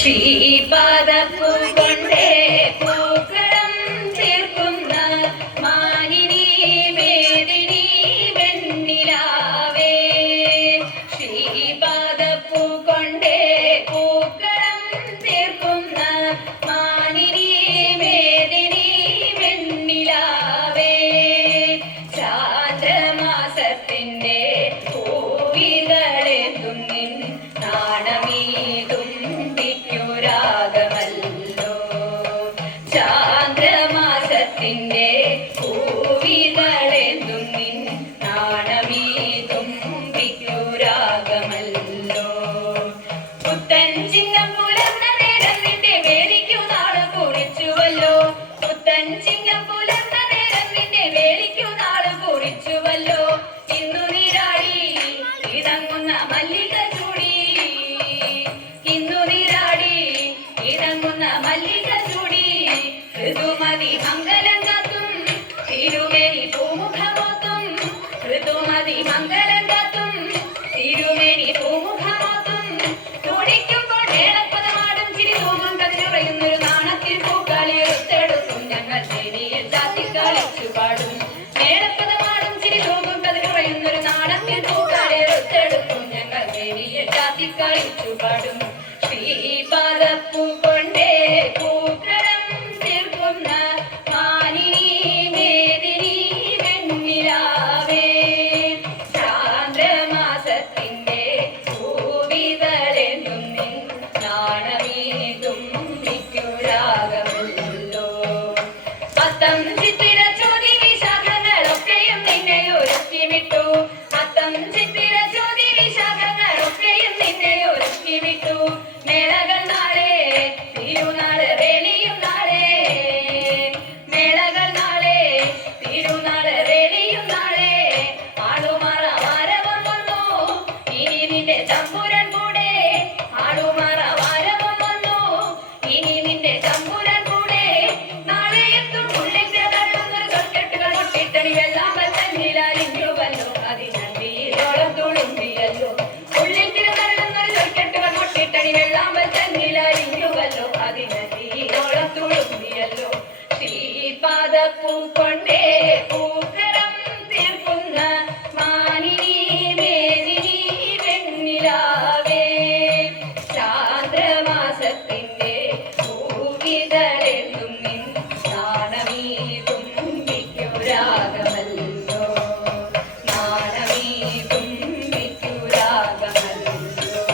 ശ്രീപാദപ്പൂ കൊണ്ടേ പൂക്കളം തീർക്കുന്ന മാനിനി വേദിനി വെണ്ണിലാവേ. ശ്രീപാദപ്പൂ കൊണ്ടേ പൂക്കളം തീർക്കുന്ന മാനിനി വേദിനി വെണ്ണിലാവേ. ചാന്ദ്രമാസത്തിന്റെ പൂവികളെന്തും നിൻ നാണമീതും രാഗമല്ലോ. ചാന്ദ്രമാസത്തിന്റെ പൂവികളെന്തും നിൻ നാണമീതും രാഗമല്ലോ. പുത്തൻ ചിങ്ങം പുലർന്ന നേരം നിന്റെ വേലിക്കു നാളെ കുറിച്ചുവല്ലോ. പുത്തൻ ചിങ്ങം പുലർന്ന നേരം നിന്റെ വേലിക്കു നാളെ കുറിച്ചുവല്ലോ. ഇന്നു നീരാടി ഇതങ്ങുന്ന മല്ലിക ചൂടി. ഇന്നു നീരാടി ഇതങ്ങുന്ന മല്ലിക ചൂടി. ഋതുമതി മംഗലം കാത്തും തിരുമേനി പൂമുഖമോത്തും. ഋതുമതി മംഗലം കാത്തും തിരുമേനി പൂമുഖമോത്തും. തുടിക്കുമ്പോൾ മേളപ്പദമാടും ചിരി തൂങ്ങും കതിരുറയുന്നൊരു നാണത്തിൽ പൂക്കാലി ഒത്തെടുക്കും ഞങ്ങൾ ശരിയിൽ ചാത്തി കളിച്ചു പാടും. മേളപ്പദമാടും ചിരി തൂങ്ങും കതിരുറയുന്നൊരു നാണത്തിൽ പൂക്കാലി ഒത്തെടുക്കും ഞങ്ങൾ ശരിയിൽ ചാത്തി കളിച്ചു പാടും. ശ്രീപാദപ്പൂ കൊണ്ടേ പൂക്കളം തീർക്കുന്ന മാനിനി വേദിനി വെണ്ണിലാവേ. ചാന്ദ്രമാസത്തിന്റെ പൂവിതളെന്തും നിൻ നാണമീതും രാഗമല്ലോ. അത്തം ചിത്തിര ചോതി വിശാഖങ്ങളൊക്കെയും നിന്നെ ഒരുക്കി വിട്ടു. അത്തം ചിത്തിര ചോതി വിശാഖങ്ങളൊക്കെയും നിന്നെ ഒരുക്കി വിട്ടു. മേളകൾ നാളെ തിരുനാള് വേലിയും നാളെ. മേളകൾ നാളെ തിരുനാള് വേലിയും നാളെ. ആളുമാറ വാരവം വന്നു ഇനി നിന്റെ തമ്പുരാൻ കൂടെ. ആളുമാറ വാരവം വന്നു ഇനി നിന്റെ തമ്പുരാൻ കൂടെ. നാളെ എത്തും ഉള്ളിന്റെ തള്ളുന്നൊരു തൊക്കെട്ടുകൾ മുട്ടിട്ടണി വെള്ളാമ്പൽ തന്നിലലിഞ്ഞുവല്ലോ. അതിനന്തിയിലോളം തുളുമ്പിയല്ലോ. ഉള്ളിന്റെ തള്ളുന്നൊരു തൊക്കെട്ടുകൾ മുട്ടിട്ടണി വെള്ളാമ്പൽ തന്നിലലിഞ്ഞുവല്ലോ. അതിനന്തിയിലോളം തുളുമ്പിയല്ലോ. ശ്രീപാദപ്പൂ കൊണ്ടേ പൂക്കളം തീർക്കുന്ന മാനിനി വേദിനി വെണ്ണിലാവേ. ചാന്ദ്രമാസത്തിന്റെ പൂവിതളെന്തും നിൻ നാണമീതും രാഗമല്ലോ. നാണമീതും രാഗമല്ലോ.